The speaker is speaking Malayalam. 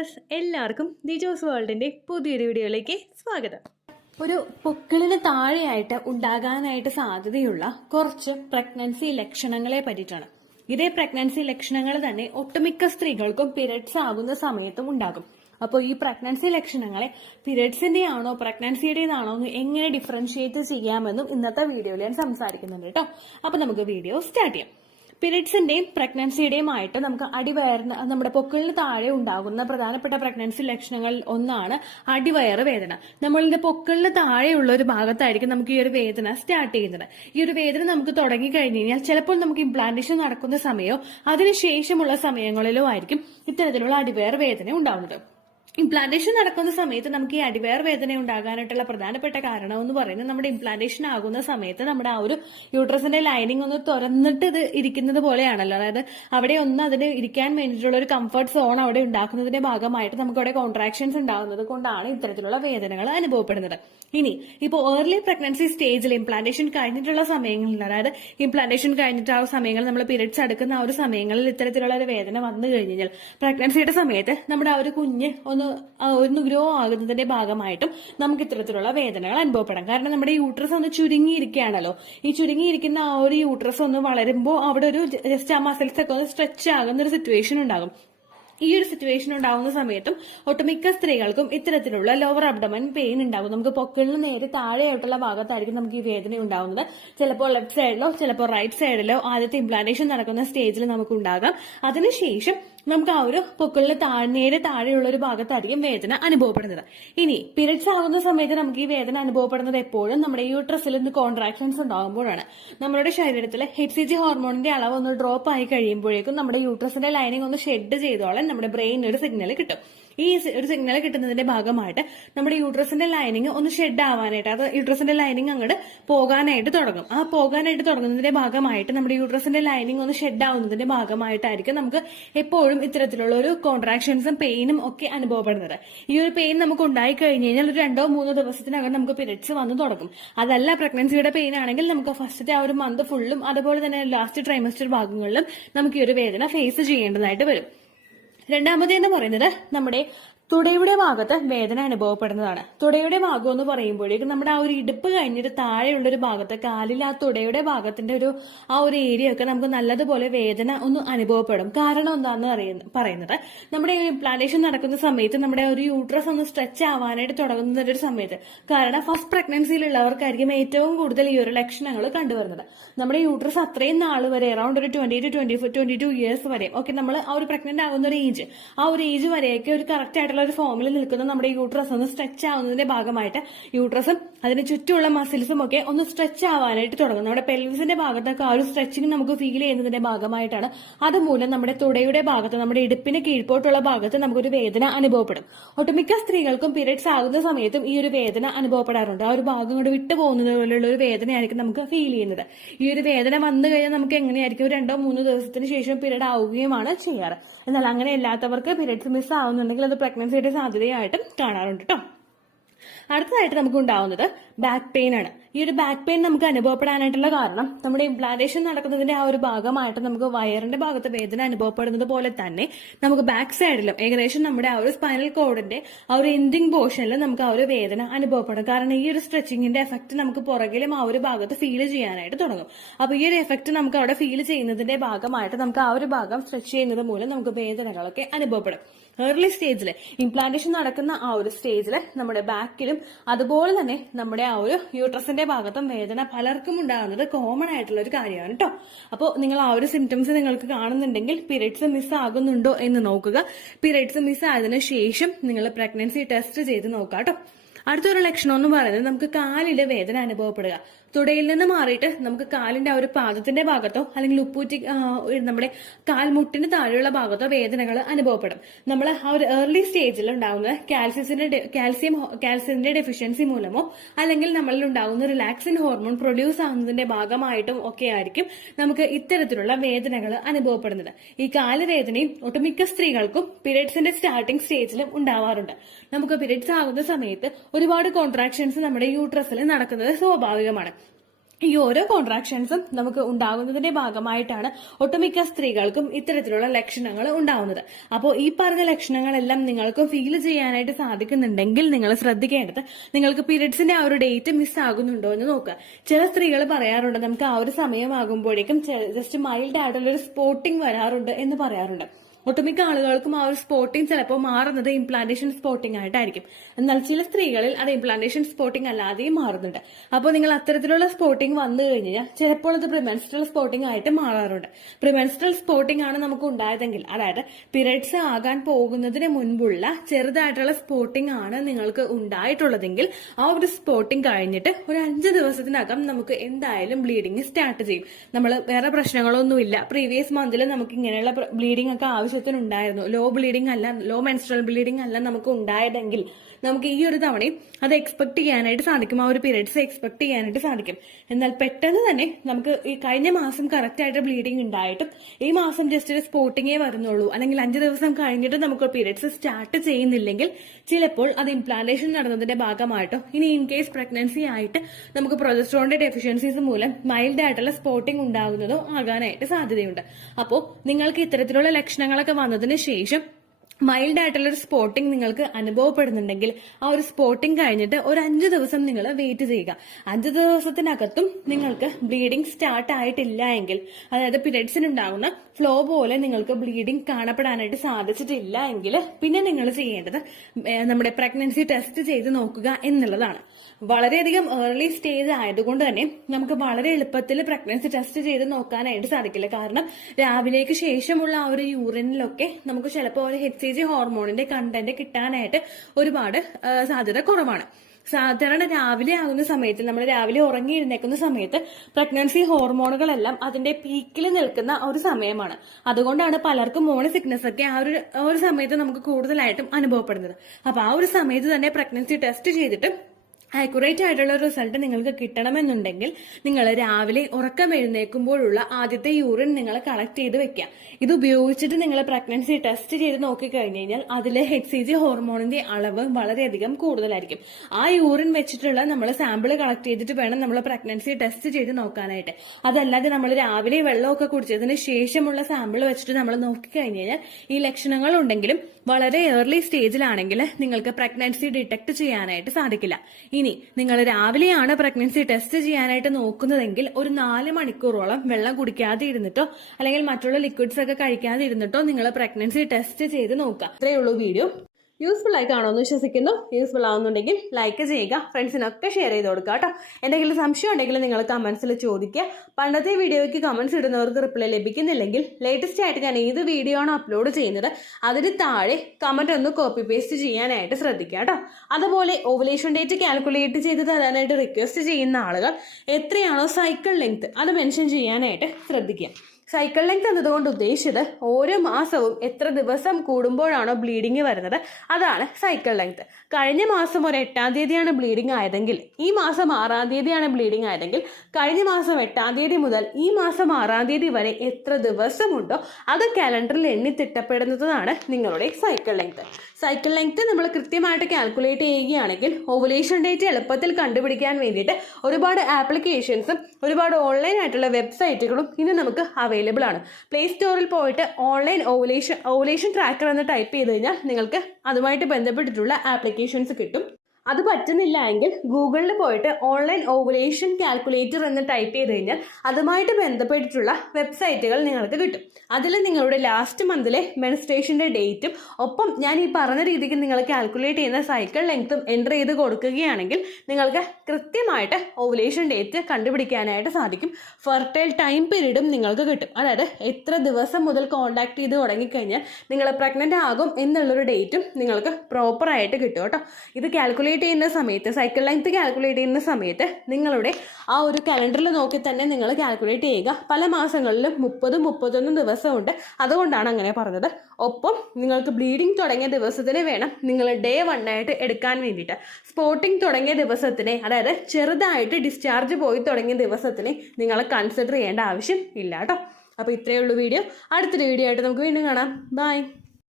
വ്യൂവേഴ്സ്, എല്ലാവർക്കും ദിജോസ് വേൾഡിന്റെ പുതിയൊരു വീഡിയോയിലേക്ക് സ്വാഗതം. ഒരു പൊക്കിളിന് താഴെയായിട്ട് ഉണ്ടാകാനായിട്ട് സാധ്യതയുള്ള കുറച്ച് പ്രഗ്നൻസി ലക്ഷണങ്ങളെ പറ്റിയിട്ടാണ്. ഇതേ പ്രഗ്നൻസി ലക്ഷണങ്ങൾ തന്നെ ഒട്ടുമിക്ക സ്ത്രീകൾക്കും പീരിയഡ്സ് ആകുന്ന സമയത്തും ഉണ്ടാകും. അപ്പോൾ ഈ പ്രഗ്നൻസി ലക്ഷണങ്ങളെ പീരിയഡ്സിന്റെ ആണോ പ്രഗ്നൻസിയുടേതാണോ എന്ന് എങ്ങനെ ഡിഫറൻഷിയേറ്റ് ചെയ്യാമെന്നും ഇന്നത്തെ വീഡിയോയിൽ ഞാൻ സംസാരിക്കുന്നുണ്ട് കേട്ടോ. അപ്പൊ നമുക്ക് വീഡിയോ സ്റ്റാർട്ട് ചെയ്യാം. പീരിയഡ്സിന്റെയും പ്രഗ്നൻസിയുടെയും ആയിട്ട് നമുക്ക് അടിവയറിന് നമ്മുടെ പൊക്കിളിന് താഴെ ഉണ്ടാകുന്ന പ്രധാനപ്പെട്ട പ്രഗ്നൻസി ലക്ഷണങ്ങളിൽ ഒന്നാണ് അടിവയറ് വേദന. നമ്മളിന്റെ പൊക്കിളിന് താഴെയുള്ള ഒരു ഭാഗത്തായിരിക്കും നമുക്ക് ഈ ഒരു വേദന സ്റ്റാർട്ട് ചെയ്യുന്നത്. ഈ ഒരു വേദന നമുക്ക് തുടങ്ങി കഴിഞ്ഞു കഴിഞ്ഞാൽ ചിലപ്പോൾ നമുക്ക് ഇംപ്ലാന്റേഷൻ നടക്കുന്ന സമയമോ അതിനുശേഷമുള്ള സമയങ്ങളിലോ ആയിരിക്കും ഇത്തരത്തിലുള്ള അടിവയറ് വേദന ഉണ്ടാവുന്നത്. ഇംപ്ലാന്റേഷൻ നടക്കുന്ന സമയത്ത് നമുക്ക് ഈ അടിവയർ വേദന ഉണ്ടാകാനായിട്ടുള്ള പ്രധാനപ്പെട്ട കാരണം എന്ന് പറയുന്നത് നമ്മുടെ ഇംപ്ലാന്റേഷൻ ആകുന്ന സമയത്ത് നമ്മുടെ ആ ഒരു യൂട്രസിന്റെ ലൈനിങ് ഒന്ന് തുറന്നിട്ട് ഇത് ഇരിക്കുന്നത് പോലെയാണല്ലോ. അതായത് അവിടെ ഒന്ന് അതിന് ഇരിക്കാൻ വേണ്ടിയിട്ടുള്ള ഒരു കംഫർട്ട് സോൺ അവിടെ ഉണ്ടാക്കുന്നതിന്റെ ഭാഗമായിട്ട് നമുക്ക് അവിടെ കോൺട്രാക്ഷൻസ് ഉണ്ടാകുന്നത് കൊണ്ടാണ് ഇത്തരത്തിലുള്ള വേദനകൾ അനുഭവപ്പെടുന്നത്. ഇനി ഇപ്പോൾ ഏർലി പ്രഗ്നൻസി സ്റ്റേജിൽ ഇംപ്ലാന്റേഷൻ കഴിഞ്ഞിട്ടുള്ള സമയങ്ങളിൽ, അതായത് ഇംപ്ലാന്റേഷൻ കഴിഞ്ഞിട്ട് ആ സമയങ്ങളിൽ നമ്മൾ പീരിയഡ്സ് അടുക്കുന്ന ആ ഒരു സമയങ്ങളിൽ ഇത്തരത്തിലുള്ള ഒരു വേദന വന്നു കഴിഞ്ഞാൽ പ്രഗ്നൻസിയുടെ സമയത്ത് നമ്മുടെ ആ ഒരു കുഞ്ഞ് ഒന്ന് ഗ്രോ ആകുന്നതിന്റെ ഭാഗമായിട്ടും നമുക്ക് ഇത്തരത്തിലുള്ള വേദനകൾ അനുഭവപ്പെടാം. കാരണം നമ്മുടെ യൂട്രസ് ഒന്ന് ചുരുങ്ങിയിരിക്കുകയാണല്ലോ. ഈ ചുരുങ്ങിയിരിക്കുന്ന ആ ഒരു യൂട്രസ് ഒന്ന് വളരുമ്പോൾ അവിടെ ഒരു ജസ്റ്റ് ആ മസിൽസ് ഒക്കെ ഒന്ന് സ്ട്രെച്ച് ആകുന്ന ഒരു സിറ്റുവേഷൻ ഉണ്ടാകും. ഈ ഒരു സിറ്റുവേഷൻ ഉണ്ടാവുന്ന സമയത്തും ഒട്ടുമിക്ക സ്ത്രീകൾക്കും ഇത്തരത്തിലുള്ള ലോവർ അബ്ഡമൻ പെയിൻ ഉണ്ടാകും. നമുക്ക് പൊക്കിളിന് നേരെ താഴെയായിട്ടുള്ള ഭാഗത്തായിരിക്കും നമുക്ക് ഈ വേദന ഉണ്ടാകുന്നത്. ചിലപ്പോൾ ലെഫ്റ്റ് സൈഡിലോ ചിലപ്പോൾ റൈറ്റ് സൈഡിലോ ആദ്യത്തെ ഇംപ്ലാന്റേഷൻ നടക്കുന്ന സ്റ്റേജിൽ നമുക്ക് ഉണ്ടാകാം. അതിനുശേഷം നമുക്ക് ആ ഒരു പൊക്കിളിന് നേരെ താഴെയുള്ള ഒരു ഭാഗത്തായിരിക്കും വേദന അനുഭവപ്പെടുന്നത്. ഇനി പീരിയഡ്സ് ആകുന്ന സമയത്ത് നമുക്ക് ഈ വേദന അനുഭവപ്പെടുന്നത് എപ്പോഴും നമ്മുടെ യൂട്രസിൽ നിന്ന് കോൺട്രാക്ഷൻസ് ഉണ്ടാകുമ്പോഴാണ്. നമ്മുടെ ശരീരത്തിൽ HCG ഹോർമോണിന്റെ അളവ് ഒന്ന് ഡ്രോപ്പ് ആയി കഴിയുമ്പോഴേക്കും നമ്മുടെ യൂട്രസിന്റെ ലൈനിങ് ഒന്ന് ഷെഡ് ചെയ്തോളാൻ നമ്മുടെ ബ്രെയിനിന് ഒരു സിഗ്നൽ കിട്ടും. ഈ ഒരു സിഗ്നൽ കിട്ടുന്നതിന്റെ ഭാഗമായിട്ട് നമ്മുടെ യൂട്രസിന്റെ ലൈനിങ് ഒന്ന് ഷെഡ് ആവാനായിട്ട്, അത് യൂട്രസിന്റെ ലൈനിങ് അങ്ങോട്ട് പോകാനായിട്ട് തുടങ്ങും. ആ പോകാനായിട്ട് തുടങ്ങുന്നതിന്റെ ഭാഗമായിട്ട് നമ്മുടെ യൂട്രസിന്റെ ലൈനിങ് ഒന്ന് ഷെഡ് ആവുന്നതിന്റെ ഭാഗമായിട്ടായിരിക്കും നമുക്ക് എപ്പോഴും ഇത്തരത്തിലുള്ള ഒരു കോൺട്രാക്ഷൻസും പെയിനും ഒക്കെ അനുഭവപ്പെടുന്നത്. ഈ ഒരു പെയിൻ നമുക്ക് ഉണ്ടായി കഴിഞ്ഞു കഴിഞ്ഞാൽ ഒരു 2-3 ദിവസത്തിനകം നമുക്ക് പീരിയഡ്സ് വന്നു തുടങ്ങും. അതല്ല പ്രഗ്നൻസിയുടെ പെയിൻ ആണെങ്കിൽ നമുക്ക് ഫസ്റ്റത്തെ ആ ഒരു മന്ത് ഫുള്ളും അതുപോലെ തന്നെ ലാസ്റ്റ് ട്രൈമസ്റ്റർ ഭാഗങ്ങളിലും നമുക്ക് ഈ ഒരു വേദന ഫേസ് ചെയ്യേണ്ടതായിട്ട് വരും. രണ്ടാമതെന്ന് പറയുന്നത് നമ്മുടെ തുടയുടെ ഭാഗത്ത് വേദന അനുഭവപ്പെടുന്നതാണ്. തുടയുടെ ഭാഗം എന്ന് പറയുമ്പോഴേക്കും നമ്മുടെ ആ ഒരു ഇടുപ്പ് കഴിഞ്ഞിട്ട് താഴെയുള്ള ഒരു ഭാഗത്ത് കാലിൽ ആ തുടയുടെ ഭാഗത്തിന്റെ ആ ഒരു ഏരിയ ഒക്കെ നമുക്ക് നല്ലതുപോലെ വേദന ഒന്ന് അനുഭവപ്പെടും. കാരണം എന്താണെന്ന് പറയുന്നത് നമ്മുടെ ഇംപ്ലാന്റേഷൻ നടക്കുന്ന സമയത്ത് നമ്മുടെ ഒരു യൂട്രസ് ഒന്ന് സ്ട്രെച്ച് ആവാനായിട്ട് തുടങ്ങുന്ന ഒരു സമയത്ത്, കാരണം ഫസ്റ്റ് പ്രഗ്നൻസിയിലുള്ളവർക്കായിരിക്കും ഏറ്റവും കൂടുതൽ ഈ ഒരു ലക്ഷണങ്ങൾ കണ്ടുവരുന്നത്. നമ്മുടെ യൂട്രസ് അത്രയും നാൾ വരെ അറൌണ്ട് ഒരു 22 ഇയേഴ്സ് വരെ ഒക്കെ നമ്മൾ ആ ഒരു പ്രഗ്നന്റ് ആകുന്ന ഒരു ഏജ്, ആ ഒരു ഏജ് വരെയൊക്കെ ഒരു കറക്റ്റ് ആയിട്ടുള്ള ഒരു ഫോമിൽ നിൽക്കുന്ന നമ്മുടെ യൂട്രസ് ഒന്ന് സ്ട്രെച്ച് ആവുന്നതിന്റെ ഭാഗമായിട്ട് യൂട്രസും അതിന് ചുറ്റുമുള്ള മസിൽസും ഒക്കെ ഒന്ന് സ്ട്രെച്ച് ആവാനായിട്ട് തുടങ്ങും. നമ്മുടെ പെൽവിസിന്റെ ഭാഗത്തൊക്കെ ആ ഒരു സ്ട്രെച്ചിങ് നമുക്ക് ഫീൽ ചെയ്യുന്നതിന്റെ ഭാഗമായിട്ടാണ് അതുമൂലം നമ്മുടെ തുടയുടെ ഭാഗത്ത്, നമ്മുടെ ഇടുപ്പിന് കീഴ്പോട്ടുള്ള ഭാഗത്ത് നമുക്കൊരു വേദന അനുഭവപ്പെടും. ഒട്ടുമിക്ക സ്ത്രീകൾക്കും പീരിയഡ്സ് ആകുന്ന സമയത്തും ഈ ഒരു വേദന അനുഭവപ്പെടാറുണ്ട്. ആ ഒരു ഭാഗം കൊണ്ട് വിട്ടു പോകുന്നത് പോലുള്ള ഒരു വേദനയായിരിക്കും നമുക്ക് ഫീൽ ചെയ്യുന്നത്. ഈ ഒരു വേദന വന്നു കഴിഞ്ഞാൽ നമുക്ക് എങ്ങനെയായിരിക്കും 2-3 ദിവസത്തിന് ശേഷം പീരിയഡ് ആവുകയുമാണ് ചെയ്യാറ്. എന്നാൽ അങ്ങനെ അല്ലാത്തവർക്ക് പീരിയഡ്സ് മിസ് ആവുന്നുണ്ടെങ്കിൽ അത് പ്രഗ്നൻസിയുടെ സാധ്യതയായിട്ടും കാണാറുണ്ട് കേട്ടോ. അടുത്തതായിട്ട് നമുക്ക് ഉണ്ടാവുന്നത് ബാക്ക് പെയിൻ ആണ്. ഈ ഒരു ബാക്ക് പെയിൻ നമുക്ക് അനുഭവപ്പെടാനായിട്ടുള്ള കാരണം നമ്മുടെ ഇംപ്ലാന്റേഷൻ നടക്കുന്നതിന്റെ ആ ഒരു ഭാഗമായിട്ട് നമുക്ക് വയറിന്റെ ഭാഗത്ത് വേദന അനുഭവപ്പെടുന്നത് പോലെ തന്നെ നമുക്ക് ബാക്ക് സൈഡിലും ഏകദേശം നമ്മുടെ ആ ഒരു സ്പൈനൽ കോഡിന്റെ ആ ഒരു എൻഡിങ് പോർഷനിൽ നമുക്ക് ആ ഒരു വേദന അനുഭവപ്പെടും. കാരണം ഈ ഒരു സ്ട്രെച്ചിങ്ങിന്റെ എഫക്ട് നമുക്ക് പുറകിലും ആ ഒരു ഭാഗത്ത് ഫീൽ ചെയ്യാനായിട്ട് തുടങ്ങും. അപ്പൊ ഈ ഒരു എഫക്ട് നമുക്ക് അവിടെ ഫീൽ ചെയ്യുന്നതിന്റെ ഭാഗമായിട്ട് നമുക്ക് ആ ഒരു ഭാഗം സ്ട്രെച്ച് ചെയ്യുന്നത് മൂലം നമുക്ക് വേദനകളൊക്കെ അനുഭവപ്പെടും. ഏർലി സ്റ്റേജിൽ ഇംപ്ലാന്റേഷൻ നടക്കുന്ന ആ ഒരു സ്റ്റേജിൽ നമ്മുടെ ബാക്കിലും അതുപോലെ തന്നെ നമ്മുടെ ആ ഒരു യൂട്രസിന്റെ ഭാഗത്തും വേദന പലർക്കും ഉണ്ടാകുന്നത് കോമൺ ആയിട്ടുള്ള ഒരു കാര്യമാണ് കേട്ടോ. അപ്പോൾ നിങ്ങൾ ആ ഒരു സിംറ്റംസ് നിങ്ങൾക്ക് കാണുന്നുണ്ടെങ്കിൽ പീരിയഡ്സ് മിസ് ആകുന്നുണ്ടോ എന്ന് നോക്കുക. പീരിയഡ്സ് മിസ് ആയതിനു ശേഷം നിങ്ങൾ പ്രഗ്നൻസി ടെസ്റ്റ് ചെയ്ത് നോക്കുക കേട്ടോ. അടുത്തൊരു ലക്ഷണം എന്ന് പറയുന്നത് നമുക്ക് കാലിലെ വേദന അനുഭവപ്പെടുക. തുടയിൽ നിന്ന് മാറിയിട്ട് നമുക്ക് കാലിന്റെ ആ ഒരു പാദത്തിന്റെ ഭാഗത്തോ അല്ലെങ്കിൽ ഉപ്പൂറ്റി നമ്മുടെ കാൽമുട്ടിന് താഴെയുള്ള ഭാഗത്തോ വേദനകൾ അനുഭവപ്പെടും. നമ്മൾ ആ ഒരു ഏർലി സ്റ്റേജിൽ ഉണ്ടാകുന്ന കാൽസ്യത്തിന്റെ ഡെഫിഷ്യൻസി മൂലമോ അല്ലെങ്കിൽ നമ്മളിൽ ഉണ്ടാകുന്ന റിലാക്സിൻ ഹോർമോൺ പ്രൊഡ്യൂസ് ആവുന്നതിന്റെ ഭാഗമായിട്ടും ഒക്കെ ആയിരിക്കും നമുക്ക് ഇത്തരത്തിലുള്ള വേദനകൾ അനുഭവപ്പെടുന്നത്. ഈ കാലുവേദനയും ഒട്ടുമിക്ക സ്ത്രീകൾക്കും പീരിയഡ്സിന്റെ സ്റ്റാർട്ടിംഗ് സ്റ്റേജിലും ഉണ്ടാവാറുണ്ട്. നമുക്ക് പീരിയഡ്സ് ആകുന്ന സമയത്ത് ഒരുപാട് കോൺട്രാക്ഷൻസ് നമ്മുടെ യൂട്രസിൽ നടക്കുന്നത് സ്വാഭാവികമാണ്. ഈ ഓരോ കോൺട്രാക്ഷൻസും നമുക്ക് ഉണ്ടാകുന്നതിന്റെ ഭാഗമായിട്ടാണ് ഒട്ടുമിക്ക സ്ത്രീകൾക്കും ഇത്തരത്തിലുള്ള ലക്ഷണങ്ങൾ ഉണ്ടാവുന്നത്. അപ്പോൾ ഈ പറഞ്ഞ ലക്ഷണങ്ങളെല്ലാം നിങ്ങൾക്ക് ഫീൽ ചെയ്യാനായിട്ട് സാധിക്കുന്നുണ്ടെങ്കിൽ നിങ്ങൾ ശ്രദ്ധിക്കേണ്ടത് നിങ്ങൾക്ക് പീരിയഡ്സിന്റെ ആ ഒരു ഡേറ്റ് മിസ് ആകുന്നുണ്ടോ എന്ന് നോക്കുക. ചില സ്ത്രീകൾ പറയാറുണ്ട് നമുക്ക് ആ ഒരു സമയമാകുമ്പോഴേക്കും ജസ്റ്റ് മൈൽഡ് ആയിട്ടുള്ള ഒരു സ്പോട്ടിങ് വരാറുണ്ട് എന്ന് പറയാറുണ്ട്. ഒട്ടുമിക്ക ആളുകൾക്കും ആ ഒരു സ്പോട്ടിങ് ചിലപ്പോൾ മാറുന്നത് ഇംപ്ലാന്റേഷൻ സ്പോട്ടിങ് ആയിട്ടായിരിക്കും. എന്നാൽ ചില സ്ത്രീകളിൽ അത് ഇംപ്ലാന്റേഷൻ സ്പോട്ടിങ് അല്ലാതെയും മാറുന്നുണ്ട്. അപ്പോൾ നിങ്ങൾ അത്തരത്തിലുള്ള സ്പോട്ടിങ് വന്നു കഴിഞ്ഞാൽ ചിലപ്പോൾ അത് പ്രിമെൻസ്ട്രൽ സ്പോട്ടിങ് ആയിട്ട് മാറാറുണ്ട്. പ്രിമെൻസ്ട്രൽ സ്പോട്ടിങ് ആണ് നമുക്ക് ഉണ്ടായതെങ്കിൽ, അതായത് പീരിയഡ്സ് ആകാൻ പോകുന്നതിന് മുൻപുള്ള ചെറുതായിട്ടുള്ള സ്പോട്ടിങ് ആണ് നിങ്ങൾക്ക് ഉണ്ടായിട്ടുള്ളതെങ്കിൽ ആ ഒരു സ്പോട്ടിങ് കഴിഞ്ഞിട്ട് ഒരു 5 ദിവസത്തിനകം നമുക്ക് എന്തായാലും ബ്ലീഡിങ് സ്റ്റാർട്ട് ചെയ്യും. നമ്മൾ വേറെ പ്രശ്നങ്ങളൊന്നുമില്ല, പ്രീവിയസ് മന്തിൽ നമുക്ക് ഇങ്ങനെയുള്ള ബ്ലീഡിംഗ് ഒക്കെ ആവശ്യത്തിനുണ്ടായിരുന്നു, ലോ ബ്ലീഡിംഗ് അല്ല, ലോ മെൻസ്ട്രൽ ബ്ലീഡിംഗ് അല്ല നമുക്ക് ഉണ്ടായതെങ്കിൽ നമുക്ക് ഈ ഒരു തവണയും അത് എക്സ്പെക്ട് ചെയ്യാനായിട്ട് സാധിക്കും, ആ ഒരു പീരിയഡ്സ് എക്സ്പെക്ട് ചെയ്യാനായിട്ട് സാധിക്കും. എന്നാൽ പെട്ടെന്ന് തന്നെ നമുക്ക് ഈ കഴിഞ്ഞ മാസം കറക്റ്റ് ആയിട്ട് ബ്ലീഡിംഗ് ഉണ്ടായിട്ടും ഈ മാസം ജസ്റ്റ് ഒരു സ്പോട്ടിങ്ങേ വരുന്നുള്ളൂ, അല്ലെങ്കിൽ 5 ദിവസം കഴിഞ്ഞിട്ട് നമുക്ക് പീരിയഡ്സ് സ്റ്റാർട്ട് ചെയ്യുന്നില്ലെങ്കിൽ ചിലപ്പോൾ അത് ഇംപ്ലാന്റേഷൻ നടന്നതിന്റെ ഭാഗമായിട്ടോ ഇനി ഇൻ കേസ് പ്രഗ്നൻസി ആയിട്ട് നമുക്ക് പ്രൊജസ്ട്രോണിന്റെ ഡെഫിഷ്യൻസീസ് മൂലം മൈൽഡ് ആയിട്ടുള്ള സ്പോട്ടിംഗ് ഉണ്ടാകുന്നതോ ആകാനായിട്ട് സാധ്യതയുണ്ട്. അപ്പോൾ നിങ്ങൾക്ക് ഇത്തരത്തിലുള്ള ലക്ഷണങ്ങളൊക്കെ വന്നതിന് ശേഷം മൈൽഡ് ആയിട്ടുള്ള ഒരു സ്പോട്ടിംഗ് നിങ്ങൾക്ക് അനുഭവപ്പെടുന്നുണ്ടെങ്കിൽ ആ ഒരു സ്പോട്ടിംഗ് കഴിഞ്ഞിട്ട് ഒരു 5 ദിവസം നിങ്ങൾ വെയിറ്റ് ചെയ്യുക. 5 ദിവസത്തിനകത്തും നിങ്ങൾക്ക് ബ്ലീഡിംഗ് സ്റ്റാർട്ട് ആയിട്ടില്ല എങ്കിൽ, അതായത് പീരിയഡ്സിന് ഉണ്ടാകുന്ന ഫ്ലോ പോലെ നിങ്ങൾക്ക് ബ്ലീഡിംഗ് കാണപ്പെടാനായിട്ട് സാധിച്ചിട്ടില്ല എങ്കിൽ പിന്നെ നിങ്ങൾ ചെയ്യേണ്ടത് നമ്മുടെ പ്രഗ്നൻസി ടെസ്റ്റ് ചെയ്ത് നോക്കുക എന്നുള്ളതാണ്. വളരെയധികം ഏർലി സ്റ്റേജ് ആയതുകൊണ്ട് തന്നെ നമുക്ക് വളരെ എളുപ്പത്തിൽ പ്രഗ്നൻസി ടെസ്റ്റ് ചെയ്ത് നോക്കാനായിട്ട് സാധിക്കില്ല. കാരണം രാവിലേക്ക് ശേഷമുള്ള ആ ഒരു യൂറിനിലൊക്കെ നമുക്ക് ചിലപ്പോൾ ഒരു HCG ഹോർമോണിന്റെ കണ്ടന്റ് കിട്ടാനായിട്ട് ഒരുപാട് സാധ്യത കുറവാണ്. സാധാരണ രാവിലെ ആകുന്ന സമയത്ത്, നമ്മൾ രാവിലെ ഉറങ്ങി എഴുന്നേക്കുന്ന സമയത്ത് പ്രഗ്നൻസി ഹോർമോണുകളെല്ലാം അതിന്റെ പീക്കിൽ നിൽക്കുന്ന ഒരു സമയമാണ്. അതുകൊണ്ടാണ് പലർക്കും മോർണിംഗ് സിക്നസ് ഒക്കെ ആ ഒരു സമയത്ത് നമുക്ക് കൂടുതലായിട്ടും അനുഭവപ്പെടുന്നത്. അപ്പൊ ആ ഒരു സമയത്ത് തന്നെ പ്രഗ്നൻസി ടെസ്റ്റ് ചെയ്തിട്ട് ആക്യുറേറ്റ് ആയിട്ടുള്ള റിസൾട്ട് നിങ്ങൾക്ക് കിട്ടണമെന്നുണ്ടെങ്കിൽ നിങ്ങൾ രാവിലെ ഉറക്കം എഴുന്നേൽക്കുമ്പോഴുള്ള ആദ്യത്തെ യൂറിൻ നിങ്ങൾ കളക്ട് ചെയ്ത് വെക്കുക. ഇത് ഉപയോഗിച്ചിട്ട് നിങ്ങൾ പ്രഗ്നൻസി ടെസ്റ്റ് ചെയ്ത് നോക്കിക്കഴിഞ്ഞു കഴിഞ്ഞാൽ അതിലെ HCG ഹോർമോണിന്റെ അളവ് വളരെയധികം കൂടുതലായിരിക്കും. ആ യൂറിൻ വെച്ചിട്ടുള്ള നമ്മൾ സാമ്പിൾ കളക്ട് ചെയ്തിട്ട് വേണം നമ്മൾ പ്രഗ്നൻസി ടെസ്റ്റ് ചെയ്ത് നോക്കാനായിട്ട്. അതല്ലാതെ നമ്മൾ രാവിലെ വെള്ളമൊക്കെ കുടിച്ചതിന് ശേഷമുള്ള സാമ്പിൾ വെച്ചിട്ട് നമ്മൾ നോക്കിക്കഴിഞ്ഞു കഴിഞ്ഞാൽ ഈ ലക്ഷണങ്ങൾ ഉണ്ടെങ്കിലും വളരെ ഏർലി സ്റ്റേജിലാണെങ്കിൽ നിങ്ങൾക്ക് പ്രഗ്നൻസി ഡിറ്റക്ട് ചെയ്യാനായിട്ട് സാധിക്കില്ല. ഇനി നിങ്ങൾ രാവിലെയാണ് പ്രഗ്നൻസി ടെസ്റ്റ് ചെയ്യാനായിട്ട് നോക്കുന്നതെങ്കിൽ ഒരു 4 മണിക്കൂറോളം വെള്ളം കുടിക്കാതെ ഇരുന്നിട്ടോ അല്ലെങ്കിൽ മറ്റുള്ള ലിക്വിഡ്സ് ഒക്കെ കഴിക്കാതെ ഇരുന്നിട്ടോ നിങ്ങൾ പ്രഗ്നൻസി ടെസ്റ്റ് ചെയ്ത് നോക്കുക. ഇത്രയേ ഉള്ളൂ വീഡിയോ. യൂസ്ഫുൾ ആയി കാണുമെന്ന് വിശ്വസിക്കുന്നു. യൂസ്ഫുൾ ആവുന്നുണ്ടെങ്കിൽ ലൈക്ക് ചെയ്യുക, ഫ്രണ്ട്സിനൊക്കെ ഷെയർ ചെയ്ത് കൊടുക്കുക കേട്ടോ. എന്തെങ്കിലും സംശയം ഉണ്ടെങ്കിൽ നിങ്ങൾ കമന്റ്സിൽ ചോദിക്കുക. പണ്ടത്തെ വീഡിയോയ്ക്ക് കമന്റ്സ് ഇടുന്നവർക്ക് റിപ്ലൈ ലഭിക്കുന്നില്ലെങ്കിൽ ലേറ്റസ്റ്റ് ആയിട്ട് ഞാൻ ഏത് വീഡിയോ ആണ് അപ്ലോഡ് ചെയ്യുന്നത് അതിന് താഴെ കമന്റ് ഒന്ന് കോപ്പി പേസ്റ്റ് ചെയ്യാനായിട്ട് ശ്രദ്ധിക്കുക കേട്ടോ. അതുപോലെ ഓവുലേഷൻ ഡേറ്റ് കാൽക്കുലേറ്റ് ചെയ്ത് തരാനായിട്ട് റിക്വസ്റ്റ് ചെയ്യുന്ന ആളുകൾ എത്രയാണോ സൈക്കിൾ ലെങ്ത് അത് മെൻഷൻ ചെയ്യാനായിട്ട് ശ്രദ്ധിക്കുക. സൈക്കിൾ ലെങ്ത് എന്നതുകൊണ്ട് ഉദ്ദേശിച്ചത് ഓരോ മാസവും എത്ര ദിവസം കൂടുമ്പോഴാണോ ബ്ലീഡിങ് വരുന്നത് അതാണ് സൈക്കിൾ ലെങ്ത്. കഴിഞ്ഞ മാസം ഒരു 8-ാം തീയതിയാണ് ബ്ലീഡിങ് ആയതെങ്കിൽ ഈ മാസം 6-ാം തീയതിയാണ് ബ്ലീഡിങ് ആയതെങ്കിൽ കഴിഞ്ഞ മാസം 8-ാം തീയതി മുതൽ ഈ മാസം 6-ാം തീയതി വരെ എത്ര ദിവസമുണ്ടോ അത് കാലണ്ടറിൽ എണ്ണി തിട്ടപ്പെടുന്നതാണ് നിങ്ങളുടെ സൈക്കിൾ ലെങ്ത്. സൈക്കിൾ ലെങ്ത് നമ്മൾ കൃത്യമായിട്ട് കാൽക്കുലേറ്റ് ചെയ്യുകയാണെങ്കിൽ ഓവുലേഷൻ ഡേറ്റ് എളുപ്പത്തിൽ കണ്ടുപിടിക്കാൻ വേണ്ടിയിട്ട് ഒരുപാട് ആപ്ലിക്കേഷൻസും ഒരുപാട് ഓൺലൈൻ ആയിട്ടുള്ള വെബ്സൈറ്റുകളും ഇന്ന് നമുക്ക് അവൈലബിൾ ആണ്. പ്ലേ സ്റ്റോറിൽ പോയിട്ട് ഓൺലൈൻ ഓവുലേഷൻ ട്രാക്കർ എന്ന് ടൈപ്പ് ചെയ്ത് കഴിഞ്ഞാൽ നിങ്ങൾക്ക് അതുമായിട്ട് ബന്ധപ്പെട്ടിട്ടുള്ള ആപ്ലിക്കേഷൻസ് കിട്ടും. അത് പറ്റുന്നില്ല എങ്കിൽ ഗൂഗിളിൽ പോയിട്ട് ഓൺലൈൻ ഓവുലേഷൻ കാൽക്കുലേറ്റർ എന്ന് ടൈപ്പ് ചെയ്ത് കഴിഞ്ഞാൽ അതുമായിട്ട് ബന്ധപ്പെട്ടിട്ടുള്ള വെബ്സൈറ്റുകൾ നിങ്ങൾക്ക് കിട്ടും. അതിൽ നിങ്ങളുടെ ലാസ്റ്റ് മന്തിലെ മെൻസ്ട്രേഷൻ്റെ ഡേറ്റും ഒപ്പം ഞാൻ ഈ പറഞ്ഞ രീതിക്ക് നിങ്ങൾ കാൽക്കുലേറ്റ് ചെയ്യുന്ന സൈക്കിൾ ലെങ്ത്തും എൻ്റർ ചെയ്ത് കൊടുക്കുകയാണെങ്കിൽ നിങ്ങൾക്ക് കൃത്യമായിട്ട് ഓവുലേഷൻ ഡേറ്റ് കണ്ടുപിടിക്കാനായിട്ട് സാധിക്കും. ഫെർട്ടൈൽ ടൈം പീരീഡും നിങ്ങൾക്ക് കിട്ടും. അതായത് എത്ര ദിവസം മുതൽ കോൺടാക്ട് ചെയ്ത് തുടങ്ങിക്കഴിഞ്ഞാൽ നിങ്ങൾ പ്രഗ്നൻ്റ് ആകും എന്നുള്ളൊരു ഡേറ്റും നിങ്ങൾക്ക് പ്രോപ്പറായിട്ട് കിട്ടും കേട്ടോ. ഇത് കാൽക്കുലേറ്റ് ചെയ്യുന്ന സമയത്ത്, സൈക്കിൾ ലെങ്ത് കാൽക്കുലേറ്റ് ചെയ്യുന്ന സമയത്ത് നിങ്ങളുടെ ആ ഒരു കലണ്ടറിൽ നോക്കി തന്നെ നിങ്ങൾ കാൽക്കുലേറ്റ് ചെയ്യുക. പല മാസങ്ങളിലും 30-31 ദിവസമുണ്ട്, അതുകൊണ്ടാണ് അങ്ങനെ പറഞ്ഞത്. ഒപ്പം നിങ്ങൾക്ക് ബ്ലീഡിങ് തുടങ്ങിയ ദിവസത്തിന് വേണം നിങ്ങൾ ഡേ 1 ആയിട്ട് എടുക്കാൻ വേണ്ടിയിട്ട്. സ്പോട്ടിങ് തുടങ്ങിയ ദിവസത്തിനെ, അതായത് ചെറുതായിട്ട് ഡിസ്ചാർജ് പോയി തുടങ്ങിയ ദിവസത്തിനെ നിങ്ങൾ കൺസിഡർ ചെയ്യേണ്ട ആവശ്യം ഇല്ല കേട്ടോ. അപ്പോൾ ഇത്രയേ ഉള്ളൂ വീഡിയോ. അടുത്തൊരു വീഡിയോ ആയിട്ട് നമുക്ക് വീണ്ടും കാണാം. ബൈ.